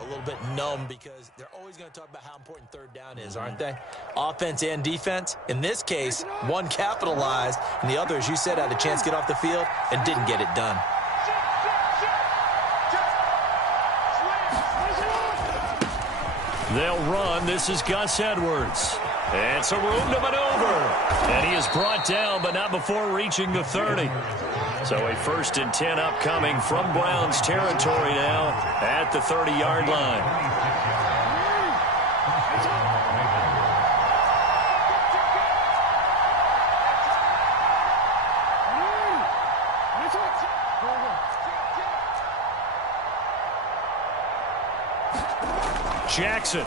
a little bit numb because they're always going to talk about how important third down is, aren't they? Offense and defense. In this case, one capitalized, and the other, as you said, had a chance to get off the field and didn't get it done. They'll run. This is Gus Edwards. It's a room to maneuver. And he is brought down, but not before reaching the 30. So a 1st and 10 upcoming from Browns territory now at the 30-yard line. Jackson.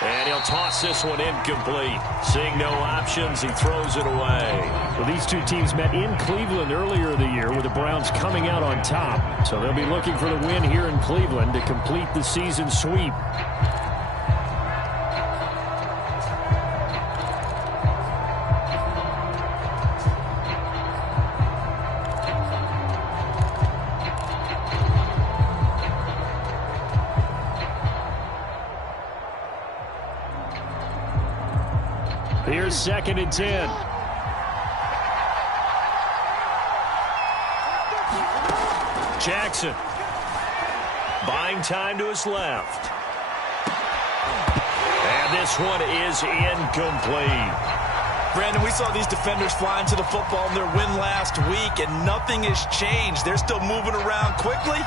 And he'll toss this one incomplete. Seeing no options, he throws it away. Well, these two teams met in Cleveland earlier in the year with the Browns coming out on top. So they'll be looking for the win here in Cleveland to complete the season sweep. Here's 2nd and 10. Jackson. Buying time to his left. And this one is incomplete. Brandon, we saw these defenders flying to the football in their win last week, and nothing has changed. They're still moving around quickly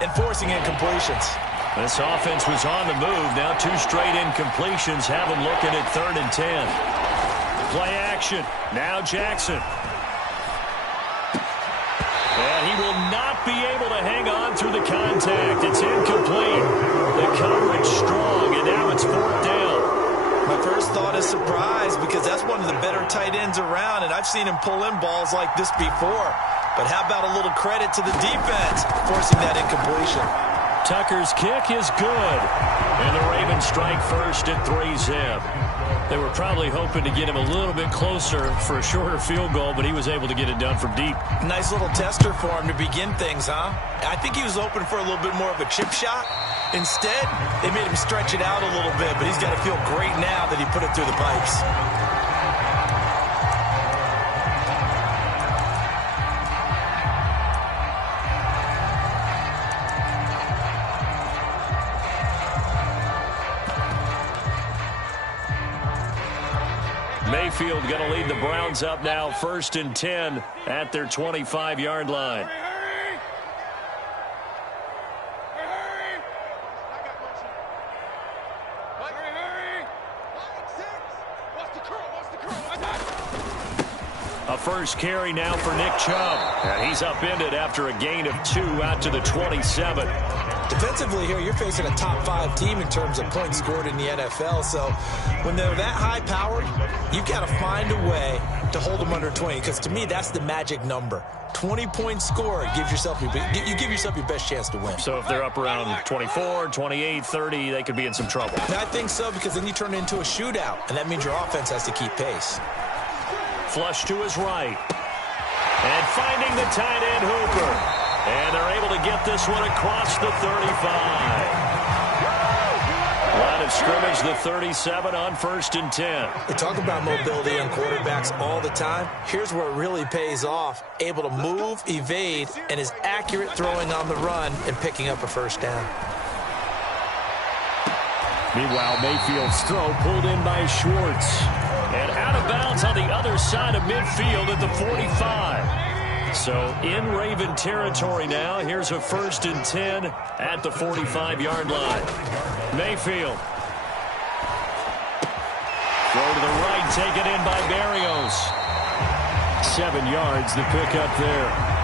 and forcing incompletions. This offense was on the move. Now 2 straight incompletions have them looking at 3rd and 10. Play action. Now Jackson. And he will not be able to hang on through the contact. It's incomplete. The coverage strong, and now it's 4th down. My first thought is surprise because that's one of the better tight ends around, and I've seen him pull in balls like this before. But how about a little credit to the defense forcing that incompletion? Tucker's kick is good. And the Ravens strike first at 3-zip. They were probably hoping to get him a little bit closer for a shorter field goal, but he was able to get it done from deep. Nice little tester for him to begin things, huh? I think he was open for a little bit more of a chip shot. Instead, they made him stretch it out a little bit, but he's got to feel great now that he put it through the pipes. Mayfield going to lead the Browns up now 1st and 10 at their 25-yard line. A first carry now for Nick Chubb. And he's upended after a gain of 2 out to the 27. Defensively here, you're facing a top 5 team in terms of points scored in the NFL. So when they're that high-powered, you've got to find a way to hold them under 20. Because to me, that's the magic number. 20 points scored gives yourself you give yourself your best chance to win. So if they're up around 24, 28, 30, they could be in some trouble. And I think so, because then you turn it into a shootout, and that means your offense has to keep pace. Flush to his right. And finding the tight end Hooper. And they're able to get this one across the 35. Line of scrimmage, the 37 on 1st and 10. They talk about mobility on quarterbacks all the time. Here's where it really pays off. Able to move, evade, and is accurate throwing on the run and picking up a first down. Meanwhile, Mayfield's throw pulled in by Schwartz. And out of bounds on the other side of midfield at the 45. So in Raven territory now. Here's a 1st and 10 at the 45-yard line. Mayfield. Throw to the right, taken in by Barrios. 7 yards, the pickup there.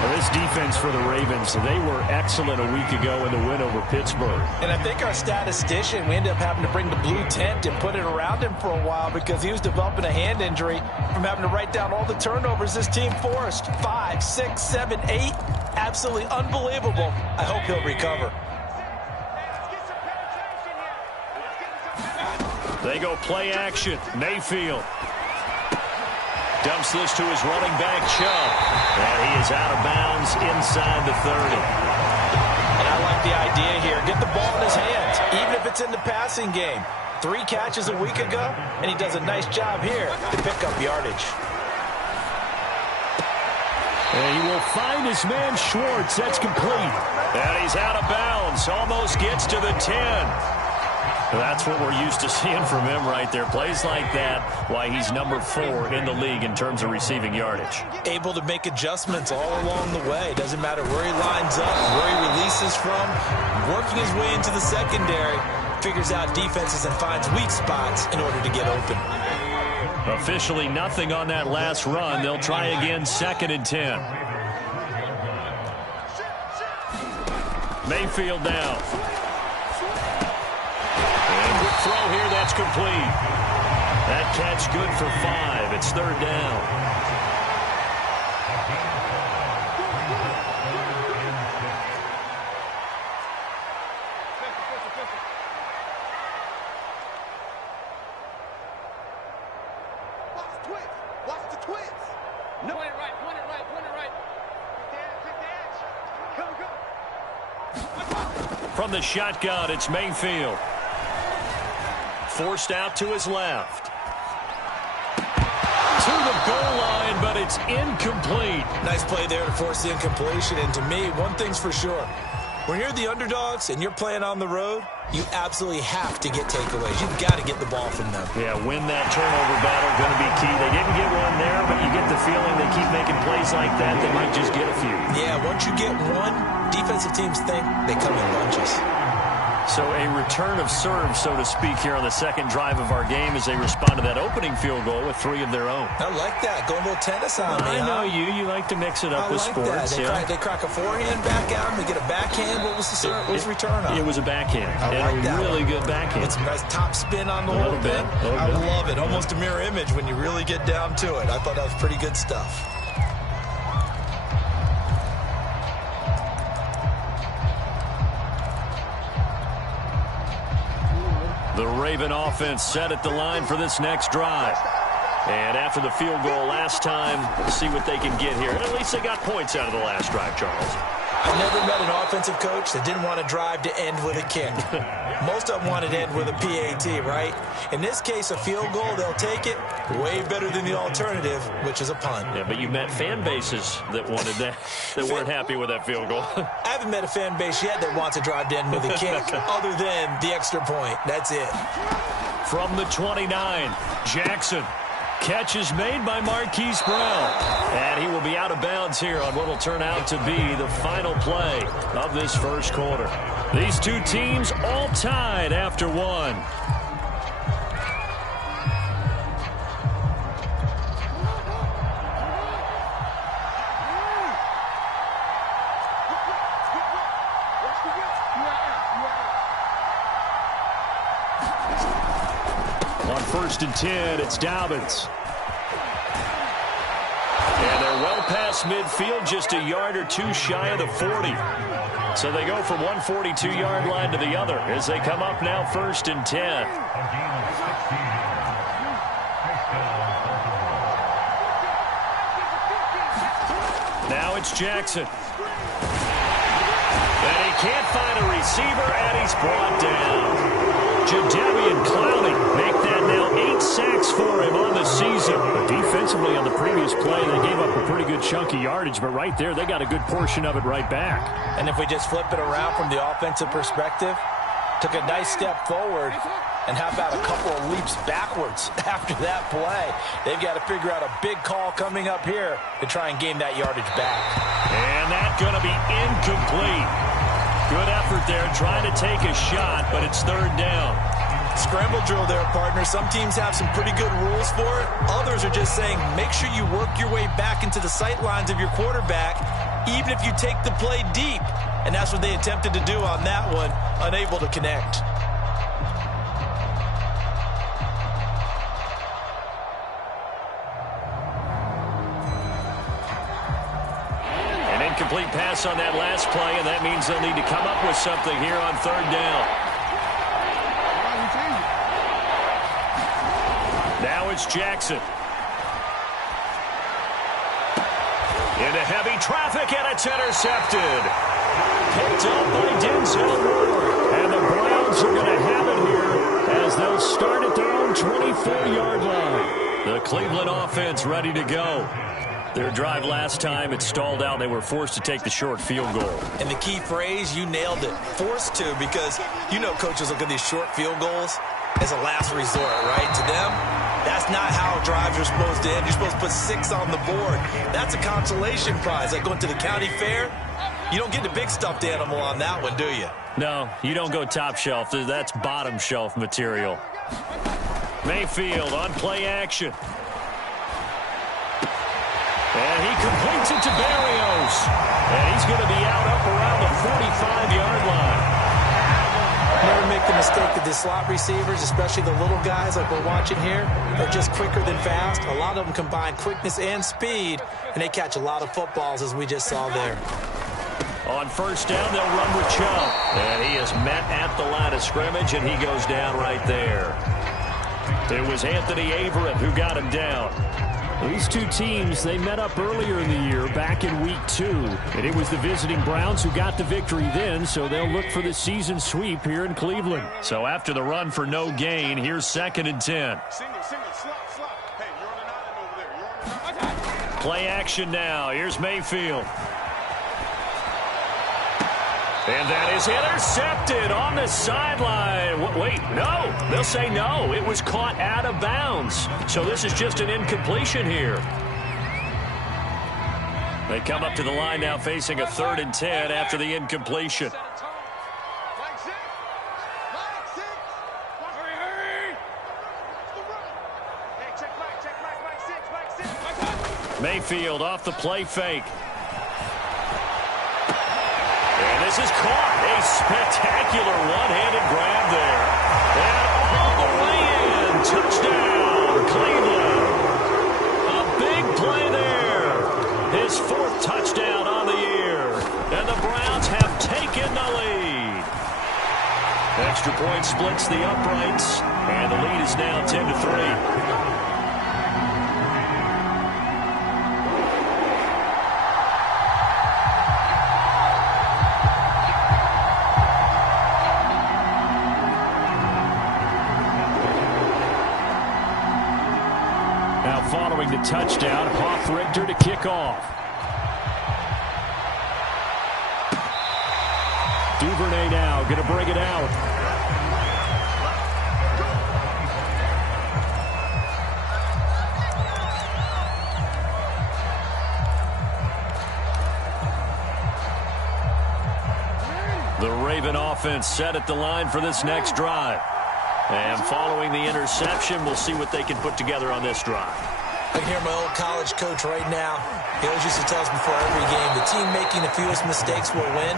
Well, this defense for the Ravens, they were excellent a week ago in the win over Pittsburgh. And I think our statistician, we ended up having to bring the blue tent and put it around him for a while because he was developing a hand injury from having to write down all the turnovers this team forced. 5, 6, 7, 8. Absolutely unbelievable. I hope he'll recover. They go play action. Mayfield. Dumps this to his running back, Chubb. And he is out of bounds inside the 30. And I like the idea here. Get the ball in his hands, even if it's in the passing game. 3 catches a week ago, and he does a nice job here to pick up yardage. And he will find his man Schwartz. That's complete. And he's out of bounds. Almost gets to the 10. That's what we're used to seeing from him right there. Plays like that, why he's number 4 in the league in terms of receiving yardage. Able to make adjustments all along the way. Doesn't matter where he lines up, where he releases from. Working his way into the secondary. Figures out defenses and finds weak spots in order to get open. Officially nothing on that last run. They'll try again, 2nd and 10. Mayfield down. And throw here, that's complete. That catch good for 5. It's 3rd down. From the shotgun, it's Mayfield. Forced out to his left. To the goal line, but it's incomplete. Nice play there to force the incompletion. And to me, one thing's for sure. When you're the underdogs and you're playing on the road, you absolutely have to get takeaways. You've got to get the ball from them. Yeah, win that turnover battle, going to be key. They didn't get one there, but you get the feeling they keep making plays like that, they might just get a few. Yeah, once you get one, defensive teams think they come in bunches. So a return of serve, so to speak, here on the second drive of our game as they respond to that opening field goal with 3 of their own. I like that. Going a little tennis on me. I know you. You like to mix it up with sports. They crack a forehand back out. They get a backhand. What was the return on? It was a backhand. I like that. Really good backhand. With some nice top spin on the whole thing. I love it. Almost a mirror image when you really get down to it. I thought that was pretty good stuff. The Raven offense set at the line for this next drive. And after the field goal last time, we'll see what they can get here. And at least they got points out of the last drive, Charles. I never met an offensive coach that didn't want to drive to end with a kick. Most of them wanted to end with a PAT, right? In this case, a field goal, they'll take it. Way better than the alternative, which is a punt. Yeah, but you met fan bases that wanted that, that weren't happy with that field goal. I haven't met a fan base yet that wants to drive to end with a kick other than the extra point. That's it. From the 29, Jackson. Catch is made by Marquise Brown. And he will be out of bounds here on what will turn out to be the final play of this first quarter. These two teams all tied after 1. On 1st and 10, it's Dobbins. And they're well past midfield, just a yard or 2 shy of the 40. So they go from one 42-yard line to the other as they come up now 1st and 10. Now it's Jackson. And he can't find a receiver, and he's brought down. Jadeveon Clowney make that now 8 sacks for him on the season. But defensively on the previous play, they gave up a pretty good chunk of yardage, but right there, they got a good portion of it right back. And if we just flip it around from the offensive perspective, took a nice step forward, and how about a couple of leaps backwards after that play? They've got to figure out a big call coming up here to try and gain that yardage back. And that's going to be incomplete. Good effort there, trying to take a shot, but it's 3rd down. Scramble drill there, partner. Some teams have some pretty good rules for it. Others are just saying, make sure you work your way back into the sight lines of your quarterback, even if you take the play deep. And that's what they attempted to do on that one, unable to connect. Incomplete pass on that last play, and that means they'll need to come up with something here on 3rd down. Now it's Jackson. Into heavy traffic, and it's intercepted. Picked up by Denzel Ward. And the Browns are going to have it here as they'll start at their own 24-yard line. The Cleveland offense ready to go. Their drive last time, it stalled out. They were forced to take the short field goal. And the key phrase, you nailed it, forced to, because you know coaches look at these short field goals as a last resort, right? To them, that's not how drives are supposed to end. You're supposed to put 6 on the board. That's a consolation prize. Like going to the county fair, you don't get the big stuffed animal on that one, do you? No, you don't go top shelf. That's bottom shelf material. Mayfield on play action. And he completes it to Berrios. And he's going to be out up around the 45-yard line. Never make the mistake that the slot receivers, especially the little guys like we're watching here, are just quicker than fast. A lot of them combine quickness and speed, and they catch a lot of footballs, as we just saw there. On first down, they'll run with Chubb. And he is met at the line of scrimmage, and he goes down right there. It was Anthony Averett who got him down. These two teams, they met up earlier in the year, back in Week 2. And it was the visiting Browns who got the victory then, so they'll look for the season sweep here in Cleveland. So after the run for no gain, here's 2nd and 10. Play action now. Here's Mayfield. And that is intercepted on the sideline. Wait, no. They'll say no. It was caught out of bounds. So this is just an incompletion here. They come up to the line now facing a 3rd and 10 after the incompletion. Mayfield off the play fake. And this is caught. A spectacular one-handed grab there. And all the way in. Touchdown, Cleveland. A big play there. His 4th touchdown on the year. And the Browns have taken the lead. Extra point splits the uprights. And the lead is now 10-3. Following the touchdown, Hoff-Richter to kick off. Duvernay now going to bring it out. The Raven offense set at the line for this next drive. And following the interception, we'll see what they can put together on this drive. I can hear my old college coach right now. He always used to tell us before every game, the team making the fewest mistakes will win.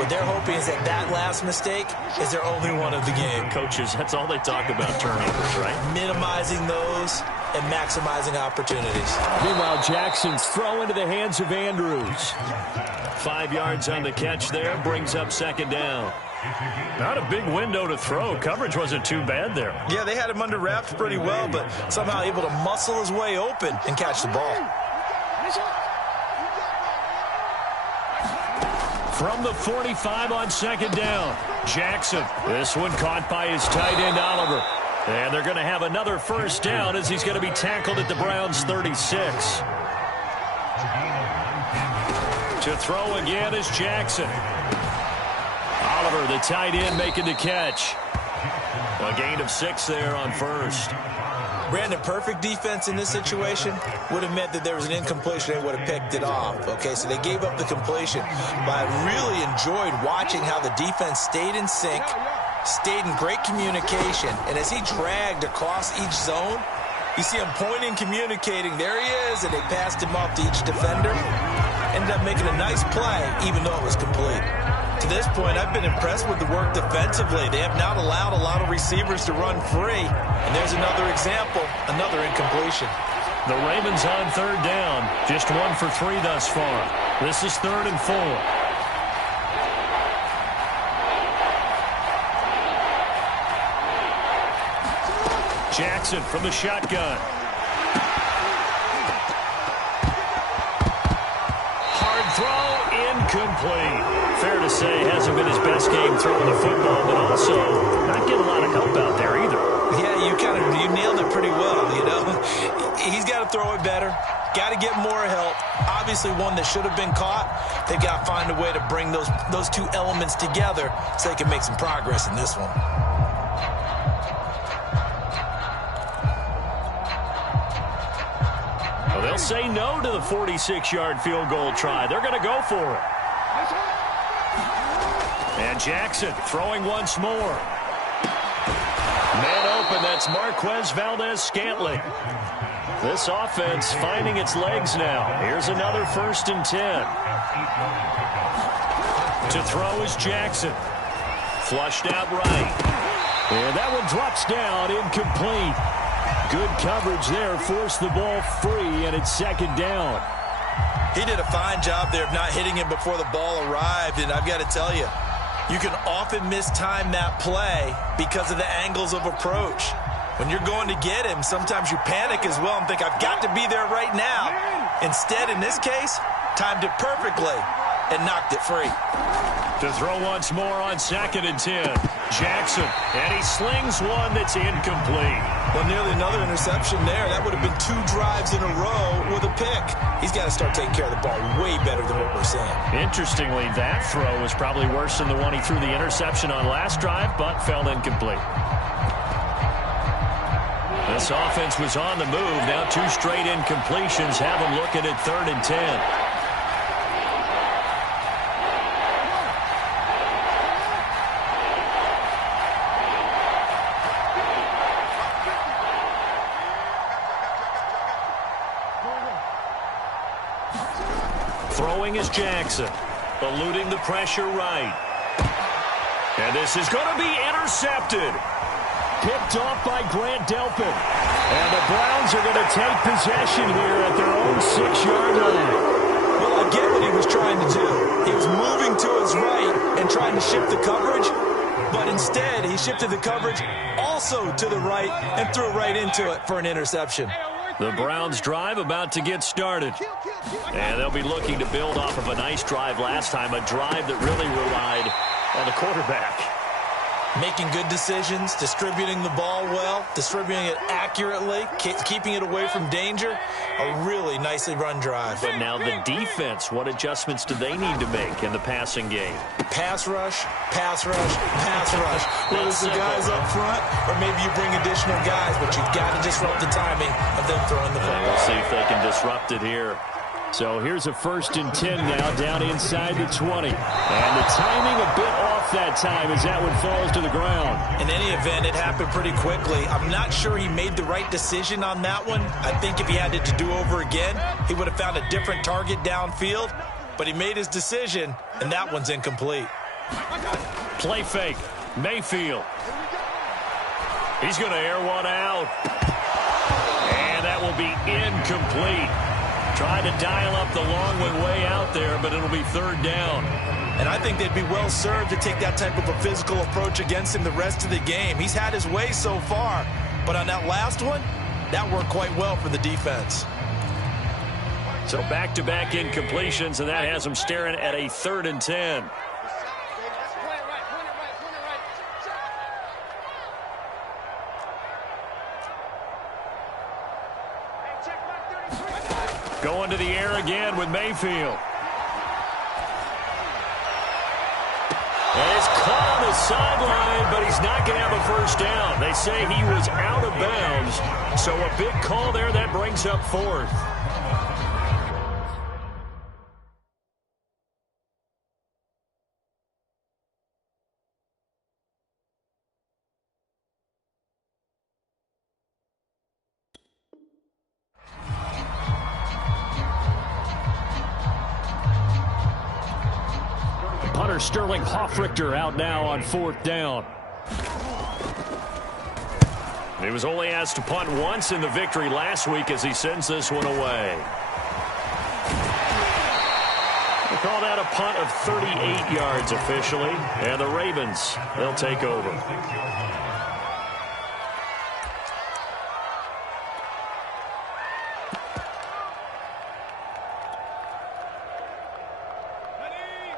What they're hoping is that that last mistake is their only one of the game. Coaches, that's all they talk about, turnovers, right? Minimizing those and maximizing opportunities. Meanwhile, Jackson's throw into the hands of Andrews. 5 yards on the catch there, brings up 2nd down. Not a big window to throw. Coverage wasn't too bad there. Yeah, they had him under wraps pretty well, but somehow able to muscle his way open and catch the ball. From the 45 on 2nd down, Jackson. This one caught by his tight end, Oliver. And they're going to have another first down as he's going to be tackled at the Browns' 36. To throw again is Jackson. Oliver, the tight end, making the catch. A gain of 6 there on first. Brandon, perfect defense in this situation would have meant that there was an incompletion. They would have picked it off. Okay, so they gave up the completion. But I really enjoyed watching how the defense stayed in sync, stayed in great communication. And as he dragged across each zone, you see him pointing, communicating. There he is, and they passed him off to each defender. Ended up making a nice play, even though it was complete. To this point, I've been impressed with the work defensively. They have not allowed a lot of receivers to run free. And there's another example, another incompletion. The Ravens on 3rd down. Just 1 for 3 thus far. This is 3rd and 4. Jackson from the shotgun. Incomplete. Fair to say, hasn't been his best game throwing the football, but also not getting a lot of help out there either. Yeah, you nailed it pretty well, you know. He's got to throw it better. Got to get more help. Obviously one that should have been caught. They've got to find a way to bring those two elements together so they can make some progress in this one. Well, they'll say no to the 46-yard field goal try. They're going to go for it. And Jackson throwing once more. Man open, that's Marquez Valdez-Scantling. This offense finding its legs now. Here's another 1st and 10. To throw is Jackson. Flushed out right. And that one drops down, incomplete. Good coverage there, forced the ball free, and it's 2nd down. He did a fine job there of not hitting him before the ball arrived, and I've got to tell you, you can often mistime that play because of the angles of approach. When you're going to get him, sometimes you panic as well and think, I've got to be there right now. Instead, in this case, timed it perfectly and knocked it free. To throw once more on 2nd and 10. Jackson, and he slings one that's incomplete. Well, nearly another interception there. That would have been 2 drives in a row with a pick. He's got to start taking care of the ball way better than what we're seeing. Interestingly, that throw was probably worse than the one he threw the interception on last drive, but fell incomplete. This offense was on the move. Now 2 straight incompletions have them looking at 3rd and 10. Throwing is Jackson, eluding the pressure right. And this is going to be intercepted. Picked off by Grant Delpit. And the Browns are going to take possession here at their own 6-yard line. Well, I get what he was trying to do. He was moving to his right and trying to shift the coverage, but instead he shifted the coverage also to the right and threw right into it for an interception. The Browns drive about to get started. And they'll be looking to build off of a nice drive last time, a drive that really relied on the quarterback. Making good decisions, distributing the ball well, distributing it accurately, keeping it away from danger. A really nicely run drive. But now the defense, what adjustments do they need to make in the passing game? Pass rush, pass rush, pass rush. Whether it's the guys up front or maybe you bring additional guys, but you've got to disrupt the timing of them throwing the football. We'll see if they can disrupt it here. So here's a 1st and 10 now down inside the 20. And the timing a bit off that time as that one falls to the ground. In any event, it happened pretty quickly. I'm not sure he made the right decision on that one. I think if he had it to do over again, he would have found a different target downfield. But he made his decision, and that one's incomplete. Play fake. Mayfield. He's going to air one out. And that will be incomplete. Tried to dial up the long one way out there, but it'll be 3rd down. And I think they'd be well served to take that type of a physical approach against him the rest of the game. He's had his way so far, but on that last one, that worked quite well for the defense. So back-to-back incompletions, and that has them staring at a 3rd and 10. Going to the air again with Mayfield. And it's caught on the sideline, but he's not going to have a 1st down. They say he was out of bounds, so a big call there that brings up 4th. Punter Sterling Hoffrichter out now on 4th down. He was only asked to punt once in the victory last week as he sends this one away. They call that a punt of 38 yards officially, and the Ravens, they'll take over.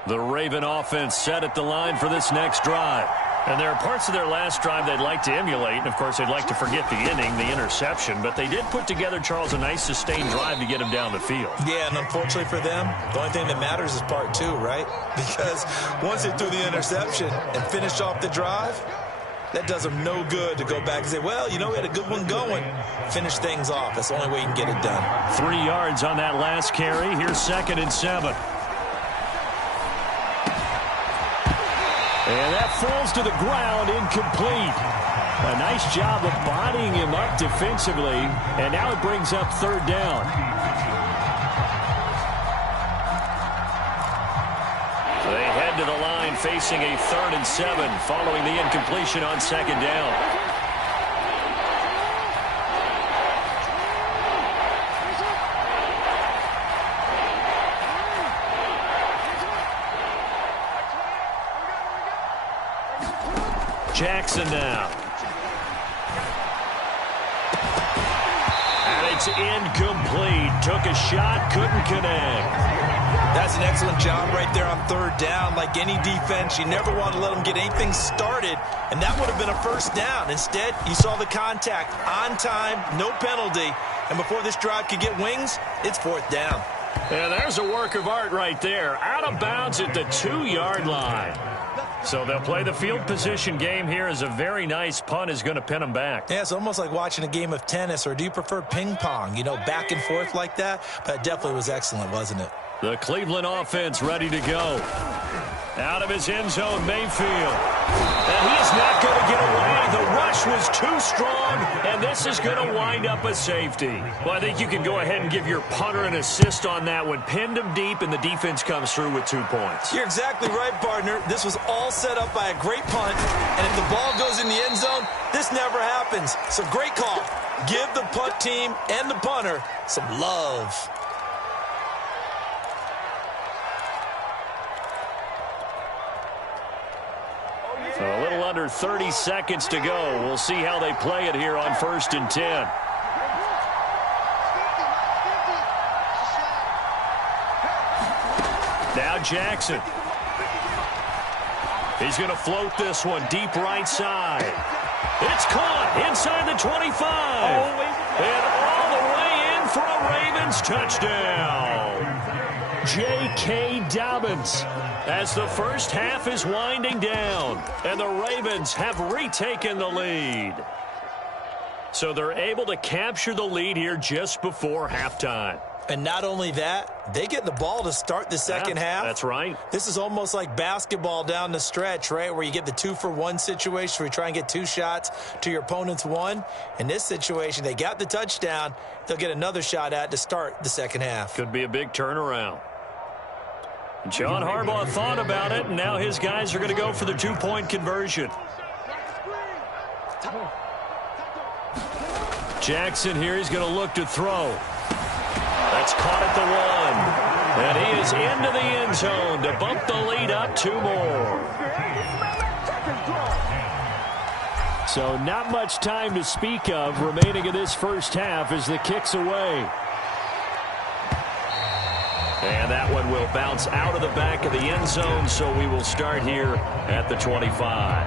The Raven offense set at the line for this next drive. And there are parts of their last drive they'd like to emulate. And, of course, they'd like to forget the inning, the interception. But they did put together, Charles, a nice sustained drive to get him down the field. Yeah, and unfortunately for them, the only thing that matters is part two, right? Because once they threw the interception and finished off the drive, that does them no good to go back and say, well, you know, we had a good one going. Finish things off. That's the only way you can get it done. 3 yards on that last carry. Here's 2nd and 7. And that falls to the ground, incomplete. A nice job of bodying him up defensively, and now it brings up 3rd down. They head to the line facing a 3rd and 7 following the incompletion on 2nd down. Jackson now. And it's incomplete. Took a shot, couldn't connect. That's an excellent job right there on 3rd down. Like any defense, you never want to let them get anything started, and that would have been a 1st down. Instead, you saw the contact on time, no penalty, and before this drive could get wings, it's 4th down. And there's a work of art right there. Out of bounds at the 2-yard line. So they'll play the field position game here as a very nice punt is going to pin them back. Yeah, it's almost like watching a game of tennis, or do you prefer ping pong? You know, back and forth like that? But it definitely was excellent, wasn't it? The Cleveland offense ready to go. Out of his end zone, Mayfield. And he is not going to get away. The rush was too strong, and this is going to wind up a safety. Well, I think you can go ahead and give your punter an assist on that one. Pinned him deep, and the defense comes through with 2 points. You're exactly right, partner. This was all set up by a great punt, and if the ball goes in the end zone, this never happens. So great call. Give the punt team and the punter some love. So a little under 30 seconds to go. We'll see how they play it here on 1st and 10. Now Jackson. He's going to float this one deep right side. It's caught inside the 25. And all the way in for a Ravens touchdown. J.K. Dobbins. As the first half is winding down, and the Ravens have retaken the lead. So they're able to capture the lead here just before halftime. And not only that, they get the ball to start the second half. That's right. This is almost like basketball down the stretch, right, where you get the 2-for-1 situation where you try and get 2 shots to your opponent's 1. In this situation, they got the touchdown. They'll get another shot at to start the second half. Could be a big turnaround. John Harbaugh thought about it, and now his guys are going to go for the 2-point conversion. Jackson here, he's going to look to throw. That's caught at the 1. And he is into the end zone to bump the lead up 2 more. So not much time to speak of remaining in this first half as the kick's away. And that one will bounce out of the back of the end zone, so we will start here at the 25.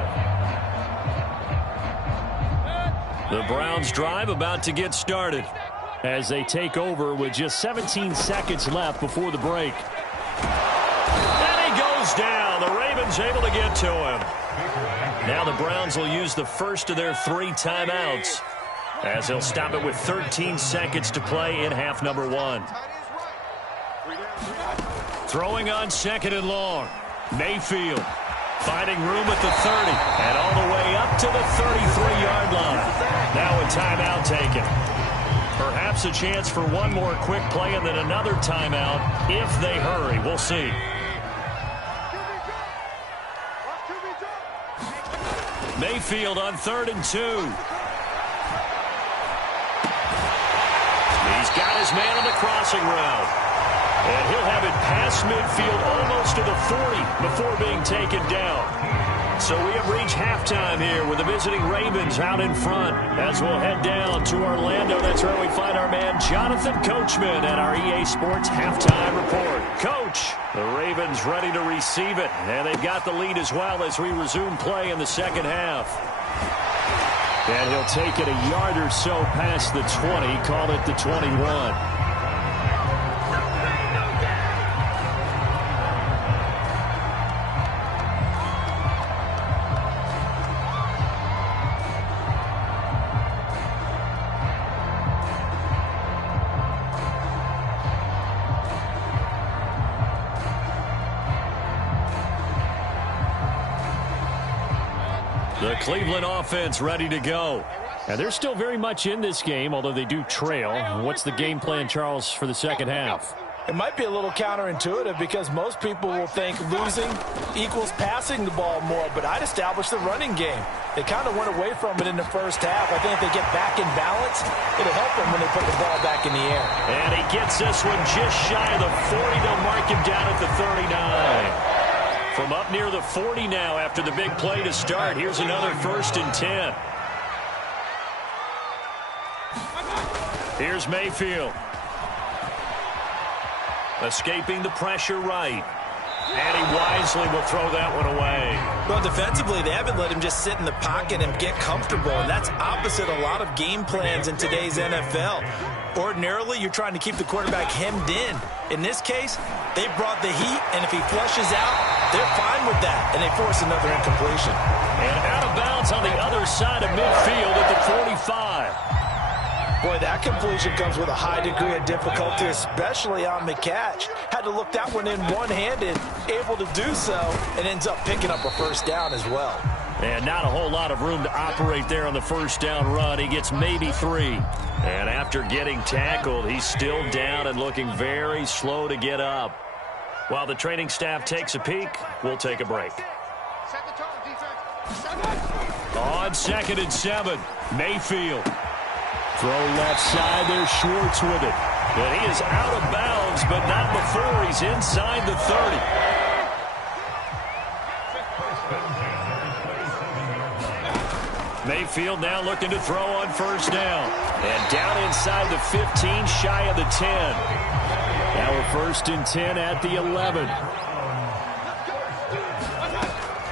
The Browns drive about to get started as they take over with just 17 seconds left before the break. And he goes down. The Ravens able to get to him. Now the Browns will use the first of their 3 timeouts as they'll stop it with 13 seconds to play in half number 1. Throwing on 2nd and long. Mayfield finding room at the 30 and all the way up to the 33-yard line. Now a timeout taken. Perhaps a chance for one more quick play and then another timeout if they hurry. We'll see. Mayfield on 3rd and 2. He's got his man on the crossing route. And he'll have it past midfield almost to the 40 before being taken down. So we have reached halftime here with the visiting Ravens out in front. As we'll head down to Orlando, that's where we find our man Jonathan Coachman at our EA Sports Halftime Report. Coach, the Ravens ready to receive it, and they've got the lead as well as we resume play in the second half. And he'll take it a yard or so past the 20, call it the 21. The Cleveland offense ready to go. And they're still very much in this game, although they do trail. What's the game plan, Charles, for the second half? It might be a little counterintuitive because most people will think losing equals passing the ball more, but I'd establish the running game. They kind of went away from it in the first half. I think if they get back in balance, it'll help them when they put the ball back in the air. And he gets this one just shy of the 40. They'll mark him down at the 39. From up near the 40 now after the big play to start. Here's another 1st and 10. Here's Mayfield. Escaping the pressure right. And he wisely will throw that one away. Well, defensively, they haven't let him just sit in the pocket and get comfortable, and that's opposite a lot of game plans in today's NFL. Ordinarily, you're trying to keep the quarterback hemmed in. In this case, they brought the heat, and if he flushes out, they're fine with that, and they force another incompletion. And out of bounds on the other side of midfield at the 45. Boy, that completion comes with a high degree of difficulty, especially on the catch. Had to look that one in one-handed, able to do so, and ends up picking up a first down as well. And not a whole lot of room to operate there on the first down run. He gets maybe 3. And after getting tackled, he's still down and looking very slow to get up. While the training staff takes a peek, we'll take a break. On 2nd and 7, Mayfield. Throw left side there, Schwartz with it. And he is out of bounds, but not before he's inside the 30. Mayfield now looking to throw on first down. And down inside the 15, shy of the 10. Now a 1st and 10 at the 11.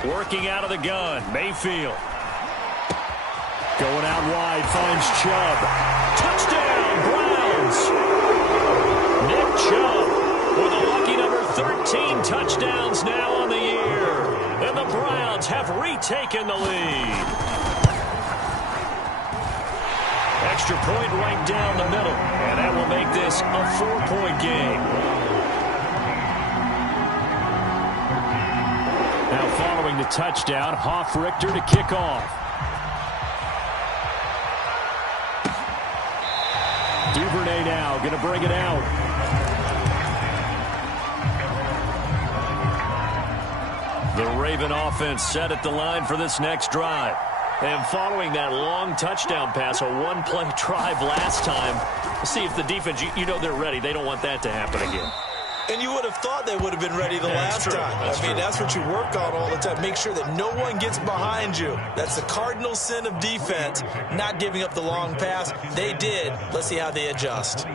Working out of the gun, Mayfield. Going out wide, finds Chubb. Touchdown, Browns! Nick Chubb with a lucky number 13 touchdowns now on the year. And the Browns have retaken the lead. Extra point right down the middle. And that will make this a 4-point game. Now following the touchdown, Hoff-Richter to kick off. Duvernay now going to bring it out. The Raven offense set at the line for this next drive. And following that long touchdown pass, a one-play drive last time, see if the defense, you know they're ready. They don't want that to happen again. And you would have thought they would have been ready the last time. That's what you work on all the time. Make sure that no one gets behind you. That's the cardinal sin of defense, not giving up the long pass. They did. Let's see how they adjust.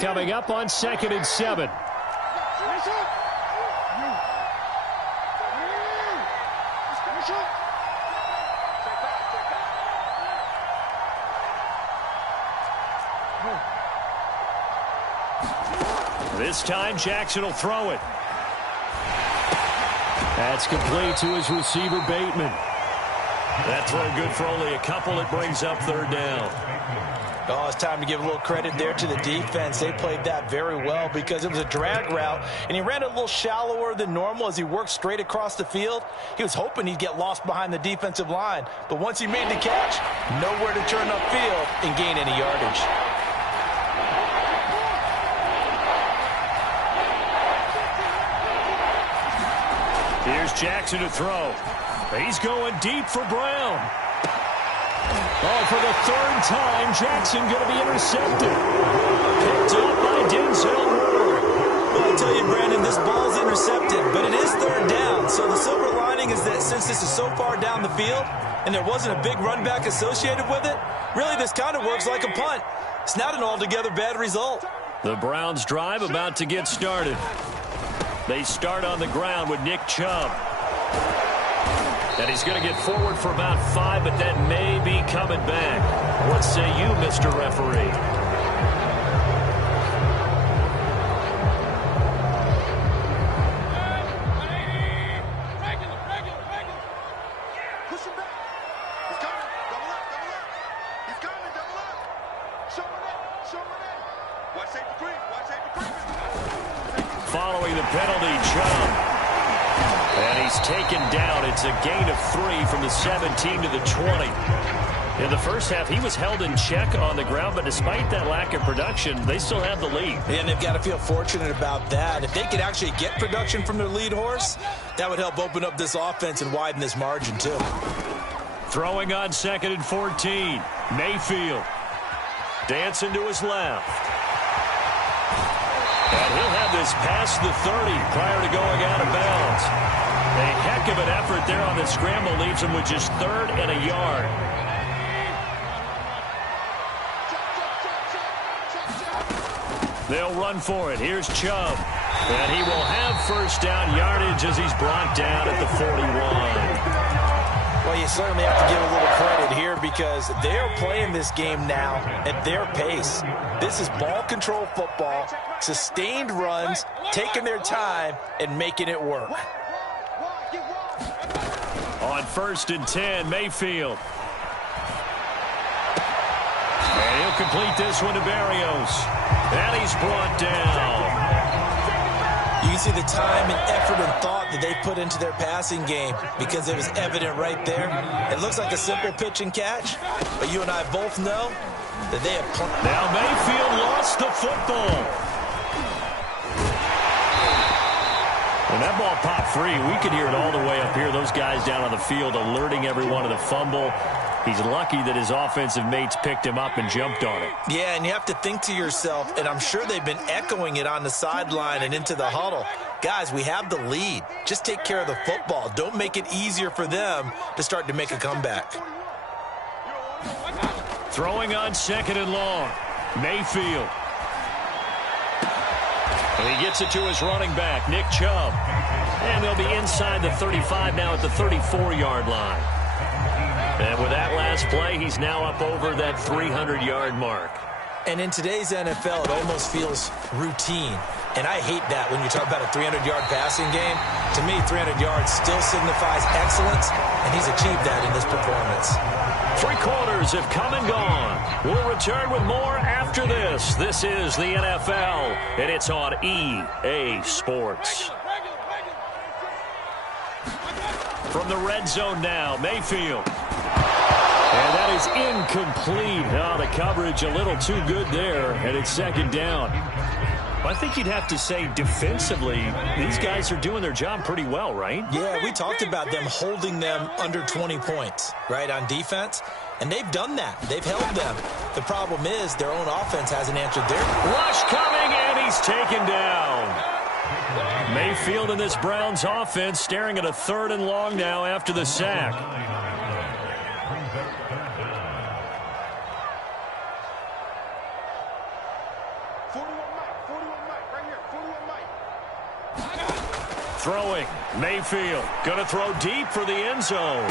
Coming up on 2nd and 7. This time Jackson will throw it. That's complete to his receiver, Bateman. That throw good for only a couple. It brings up 3rd down. Oh, it's time to give a little credit there to the defense. They played that very well because it was a drag route, and he ran it a little shallower than normal as he worked straight across the field. He was hoping he'd get lost behind the defensive line, but once he made the catch, nowhere to turn upfield and gain any yardage. Here's Jackson to throw. He's going deep for Brown. Oh, for the third time, Jackson going to be intercepted. Picked up by Denzel Ward. Well, I tell you, Brandon, this ball's intercepted, but it is third down. So the silver lining is that since this is so far down the field and there wasn't a big run back associated with it, really this kind of works like a punt. It's not an altogether bad result. The Browns drive about to get started. They start on the ground with Nick Chubb. And he's going to get forward for about 5, but that may be coming back. What say you, Mr. Referee? Push him back. He's coming. Double up, double up. He's coming, double up. Show it in, show it in. Watch safety creep, watch safety creep. Following the penalty, Chubb. And he's taken down. It's a gain of 3 from the 17 to the 20. In the first half, he was held in check on the ground, but despite that lack of production, they still have the lead. And they've got to feel fortunate about that. If they could actually get production from their lead horse, that would help open up this offense and widen this margin, too. Throwing on 2nd and 14. Mayfield. Dancing to his left. And he'll have this past the 30 prior to going out of bounds. A heck of an effort there on the scramble leaves him with just 3rd and a yard. They'll run for it. Here's Chubb. And he will have first down yardage as he's brought down at the 41. Well, you certainly have to give a little credit here because they're playing this game now at their pace. This is ball control football, sustained runs, taking their time, and making it work. On 1st and 10, Mayfield. And he'll complete this one to Barrios. And he's brought down. You can see the time and effort and thought that they put into their passing game because it was evident right there. It looks like a simple pitch and catch, but you and I both know that they have... Now Mayfield lost the football. When that ball popped free, we could hear it all the way up here. Those guys down on the field alerting everyone of the fumble. He's lucky that his offensive mates picked him up and jumped on it. Yeah, and you have to think to yourself, and I'm sure they've been echoing it on the sideline and into the huddle. Guys, we have the lead. Just take care of the football. Don't make it easier for them to start to make a comeback. Throwing on 2nd and long. Mayfield. And he gets it to his running back, Nick Chubb. And they'll be inside the 35 now at the 34-yard line. And with that last play, he's now up over that 300-yard mark. And in today's NFL, it almost feels routine. And I hate that when you talk about a 300-yard passing game. To me, 300 yards still signifies excellence, and he's achieved that in this performance. 3 quarters have come and gone. We'll return with more after this. This is the NFL, and it's on EA Sports. From the red zone now, Mayfield. And that is incomplete. Oh, the coverage a little too good there, and it's 2nd down. I think you'd have to say defensively, these guys are doing their job pretty well, right? Yeah, we talked about them holding them under 20 points, right, on defense. And they've done that. They've held them. The problem is their own offense hasn't answered their... Rush coming, and he's taken down. Mayfield in this Browns offense staring at a 3rd and long now after the sack. Throwing, Mayfield, going to throw deep for the end zone.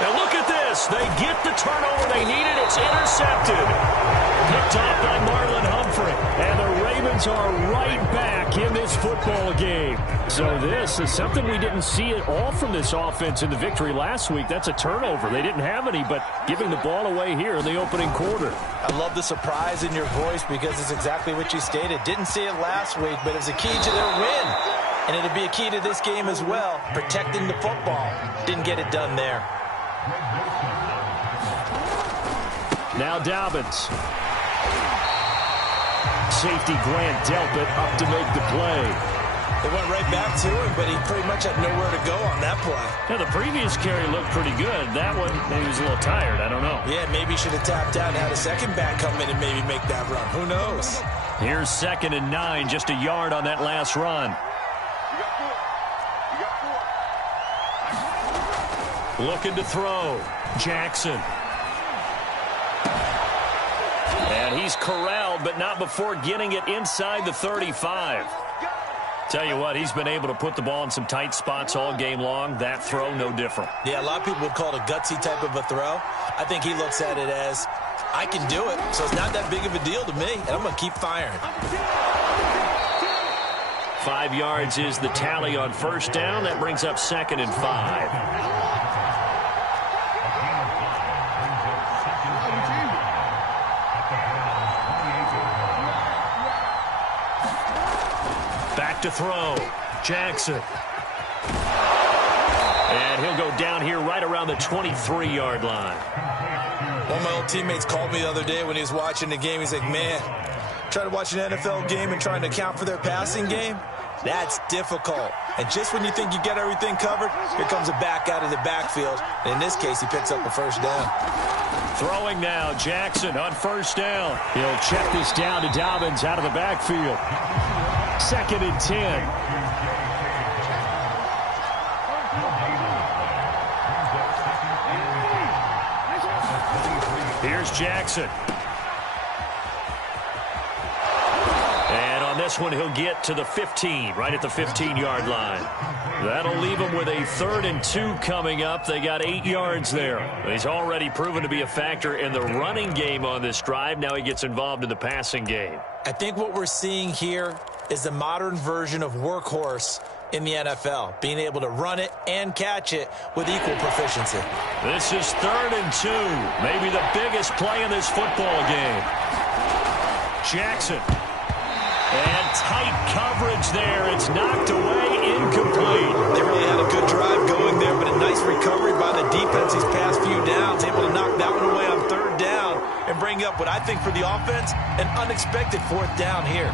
And look at this. They get the turnover they needed. It's intercepted. Picked off by Marlon Humphrey. And the Ravens are right back in this football game. So this is something we didn't see at all from this offense in the victory last week. That's a turnover. They didn't have any, but giving the ball away here in the opening quarter. I love the surprise in your voice because it's exactly what you stated. Didn't see it last week, but it was a key to their win. And it'll be a key to this game as well, protecting the football. Didn't get it done there. Now Dobbins. Safety Grant Delpit up to make the play. It went right back to him, but he pretty much had nowhere to go on that play. Yeah, the previous carry looked pretty good. That one, maybe he was a little tired. I don't know. Yeah, maybe he should have tapped out and had a second back come in and maybe make that run. Who knows? Here's 2nd and 9, just a yard on that last run. You got 4. Looking to throw. Jackson. And he's corralled, but not before getting it inside the 35. Tell you what, he's been able to put the ball in some tight spots all game long. That throw, no different. Yeah, a lot of people would call it a gutsy type of a throw. I think he looks at it as, I can do it, so it's not that big of a deal to me, and I'm going to keep firing. 5 yards is the tally on first down. That brings up 2nd and 5. Back to throw. Jackson. And he'll go down here right around the 23-yard line. One of my old teammates called me the other day when he was watching the game. He's like, man, trying to watch an NFL game and trying to account for their passing game, that's difficult. And just when you think you get everything covered, here comes a back out of the backfield. And in this case, he picks up a first down. Throwing now, Jackson on first down. He'll check this down to Dobbins out of the backfield. 2nd and 10. Here's Jackson. And on this one, he'll get to the 15, right at the 15-yard line. That'll leave him with a 3rd and 2 coming up. They got 8 yards there. He's already proven to be a factor in the running game on this drive. Now he gets involved in the passing game. I think what we're seeing here is the modern version of workhorse in the NFL, being able to run it and catch it with equal proficiency. This is 3rd and 2, maybe the biggest play in this football game. Jackson. And tight coverage there. It's knocked away, incomplete. They really had a good drive going there, but a nice recovery by the defense these past few downs, able to knock that one away on 3rd down and bring up what I think for the offense, an unexpected 4th down here.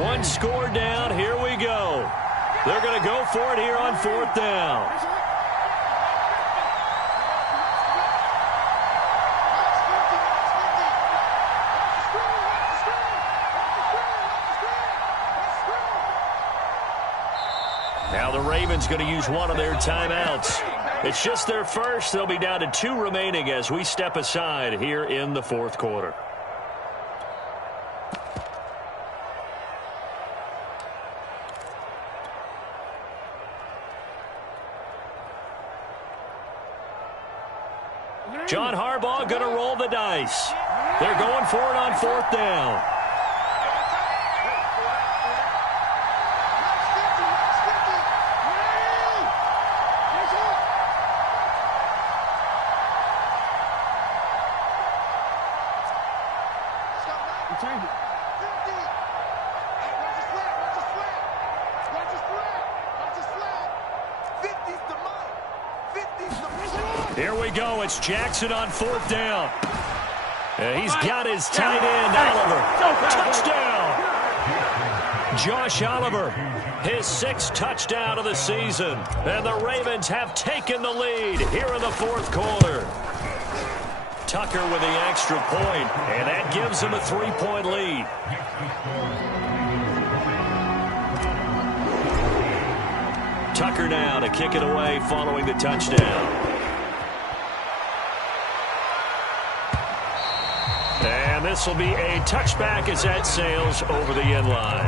One score down. Here we go. They're going to go for it here on 4th down. Now the Ravens going to use one of their timeouts. It's just their first. They'll be down to 2 remaining as we step aside here in the 4th quarter. John Harbaugh going to roll the dice. They're going for it on 4th down. Here we go. It's Jackson on 4th down. He's got his tight end, Oliver. Touchdown! Josh Oliver, his 6th touchdown of the season. And the Ravens have taken the lead here in the 4th quarter. Tucker with the extra point, and that gives him a 3-point lead. Tucker now to kick it away following the touchdown. And this will be a touchback as that sails over the end line.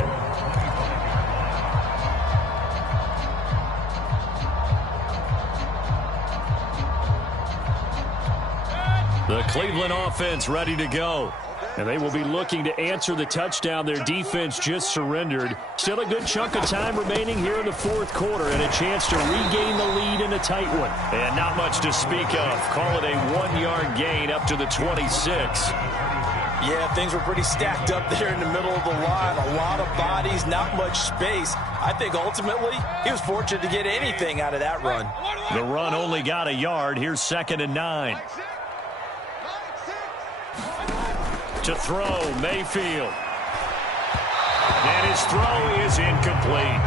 The Cleveland offense ready to go. And they will be looking to answer the touchdown their defense just surrendered. Still a good chunk of time remaining here in the 4th quarter and a chance to regain the lead in a tight one. And not much to speak of. Call it a 1-yard gain up to the 26. Yeah, things were pretty stacked up there in the middle of the line. A lot of bodies, not much space. I think ultimately he was fortunate to get anything out of that run. The run only got a yard. Here's 2nd and 9. To throw, Mayfield. And his throw is incomplete.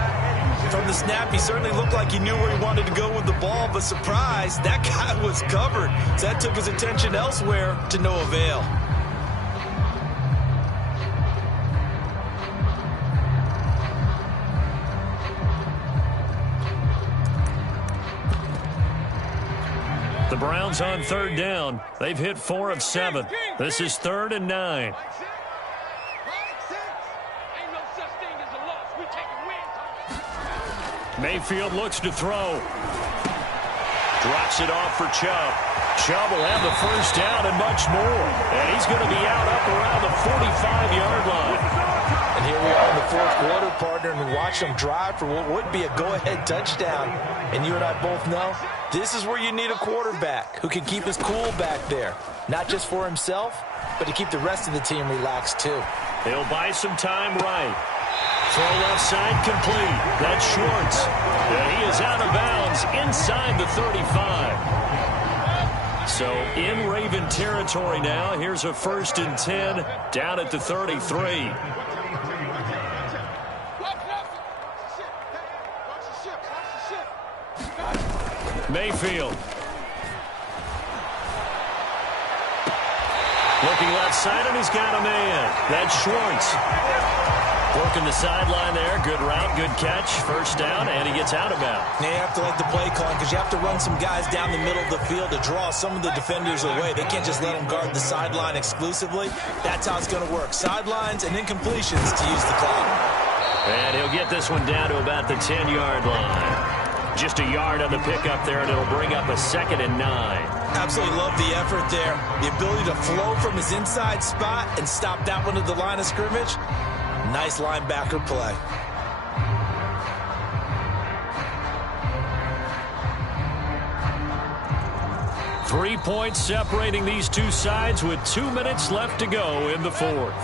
From the snap, he certainly looked like he knew where he wanted to go with the ball, but surprise, that guy was covered. So that took his attention elsewhere to no avail. The Browns on 3rd down. They've hit 4 of 7. This is 3rd and 9. Mayfield looks to throw. Drops it off for Chubb. Chubb will have the first down and much more. And he's going to be out up around the 45-yard line. And here we are in the 4th quarter, partner, and watch them drive for what would be a go-ahead touchdown. And you and I both know this is where you need a quarterback who can keep his cool back there. Not just for himself, but to keep the rest of the team relaxed too. He'll buy some time right. Throw left side complete. That's Schwartz. And he is out of bounds inside the 35. So in Raven territory now. Here's a 1st and 10 down at the 33. Mayfield. Looking left side, and he's got a man. That's Schwartz. Working the sideline there. Good route, good catch. First down, and he gets out of bounds. Now you have to like the play call because you have to run some guys down the middle of the field to draw some of the defenders away. They can't just let them guard the sideline exclusively. That's how it's going to work. Sidelines and incompletions to use the clock. And he'll get this one down to about the 10-yard line. Just a yard on the pickup there, and it'll bring up a 2nd and 9. Absolutely love the effort there. The ability to flow from his inside spot and stop that one at the line of scrimmage. Nice linebacker play. Three points separating these two sides with 2 minutes left to go in the 4th.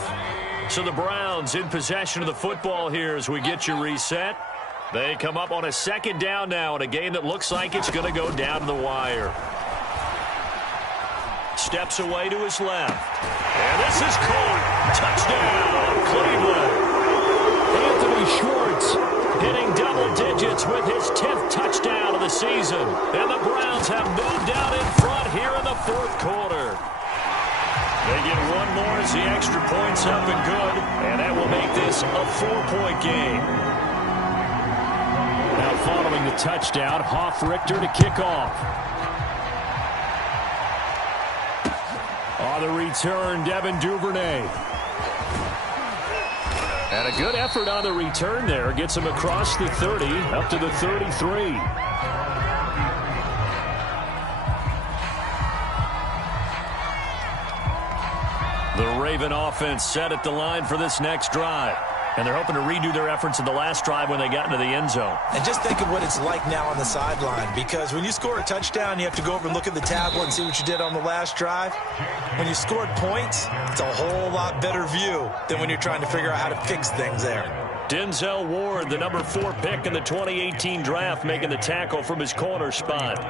So the Browns in possession of the football here as we get you reset. They come up on a 2nd down now in a game that looks like it's going to go down to the wire. Steps away to his left. And this is caught. Touchdown, Cleveland. Anthony Schwartz hitting double digits with his 10th touchdown of the season. And the Browns have moved out in front here in the 4th quarter. They get one more as the extra point's up and good. And that will make this a 4-point game. Now following the touchdown, Hoff-Richter to kick off. On the return, Devin Duvernay. And a good effort on the return there. Gets him across the 30, up to the 33. The Raven offense set at the line for this next drive. And they're hoping to redo their efforts in the last drive when they got into the end zone. And just think of what it's like now on the sideline, because when you score a touchdown, you have to go over and look at the tablet and see what you did on the last drive. When you scored points, it's a whole lot better view than when you're trying to figure out how to fix things there. Denzel Ward, the number 4 pick in the 2018 draft, making the tackle from his corner spot.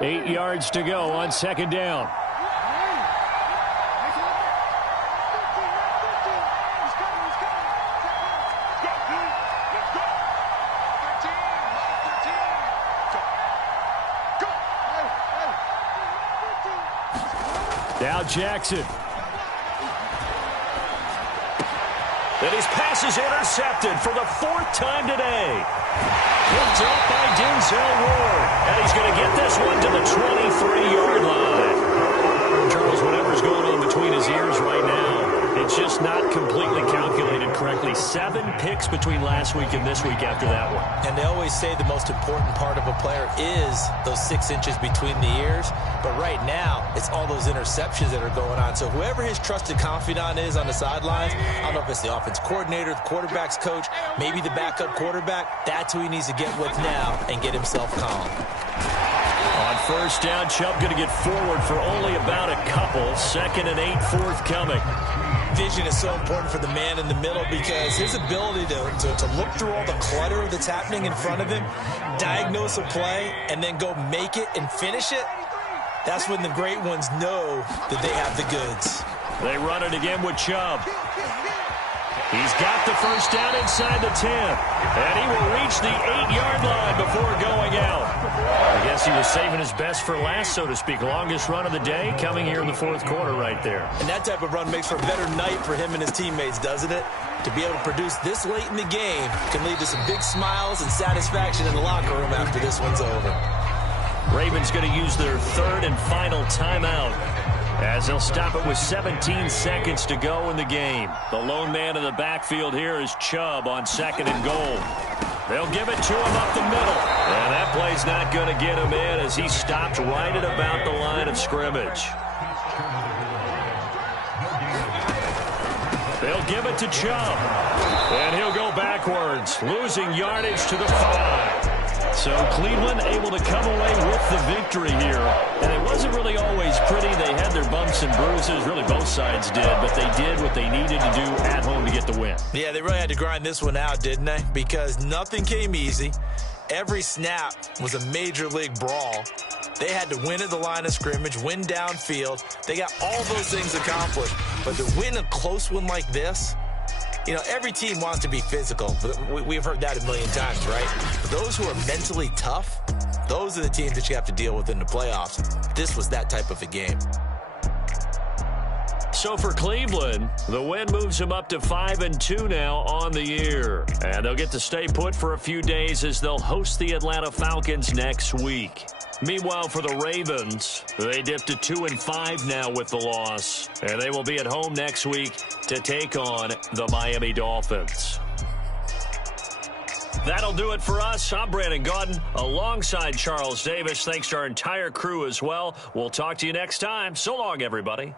Eight yards to go on 2nd down. Now Jackson. And his pass is intercepted for the 4th time today. Picked up by Denzel Ward. And he's going to get this one to the 23-yard line. Charles, whatever's going on between his ears right now, it's just not completely calculated correctly Only 7 picks between last week and this week after that one. And they always say the most important part of a player is those 6 inches between the ears. But right now, it's all those interceptions that are going on. So whoever his trusted confidant is on the sidelines, I don't know if it's the offense coordinator, the quarterback's coach, maybe the backup quarterback, that's who he needs to get with now and get himself calm. On first down, Chubb going to get forward for only about a couple. 2nd and 8 forthcoming. Vision is so important for the man in the middle because his ability to look through all the clutter that's happening in front of him, diagnose a play, and then go make it and finish it, that's when the great ones know that they have the goods. They run it again with Chubb. He's got the first down inside the 10. And he will reach the 8-yard line before going out. I guess he was saving his best for last, so to speak. Longest run of the day coming here in the 4th quarter right there. And that type of run makes for a better night for him and his teammates, doesn't it? To be able to produce this late in the game can lead to some big smiles and satisfaction in the locker room after this one's over. Ravens going to use their 3rd and final timeout, as they'll stop it with 17 seconds to go in the game. The lone man in the backfield here is Chubb on 2nd and goal. They'll give it to him up the middle. And that play's not going to get him in as he stopped right at about the line of scrimmage. They'll give it to Chubb. And he'll go backwards, losing yardage to the 5. So Cleveland able to come away with the victory here. And it wasn't really always pretty. They had their bumps and bruises. Really, both sides did. But they did what they needed to do at home to get the win. Yeah, they really had to grind this one out, didn't they? Because nothing came easy. Every snap was a major league brawl. They had to win at the line of scrimmage, win downfield. They got all those things accomplished. But to win a close one like this, you know, every team wants to be physical. We've heard that a million times, right? But those who are mentally tough, those are the teams that you have to deal with in the playoffs. This was that type of a game. So for Cleveland, the win moves them up to 5-2 now on the year. And they'll get to stay put for a few days as they'll host the Atlanta Falcons next week. Meanwhile, for the Ravens, they dipped to 2-5 now with the loss. And they will be at home next week to take on the Miami Dolphins. That'll do it for us. I'm Brandon Gaudin alongside Charles Davis. Thanks to our entire crew as well. We'll talk to you next time. So long, everybody.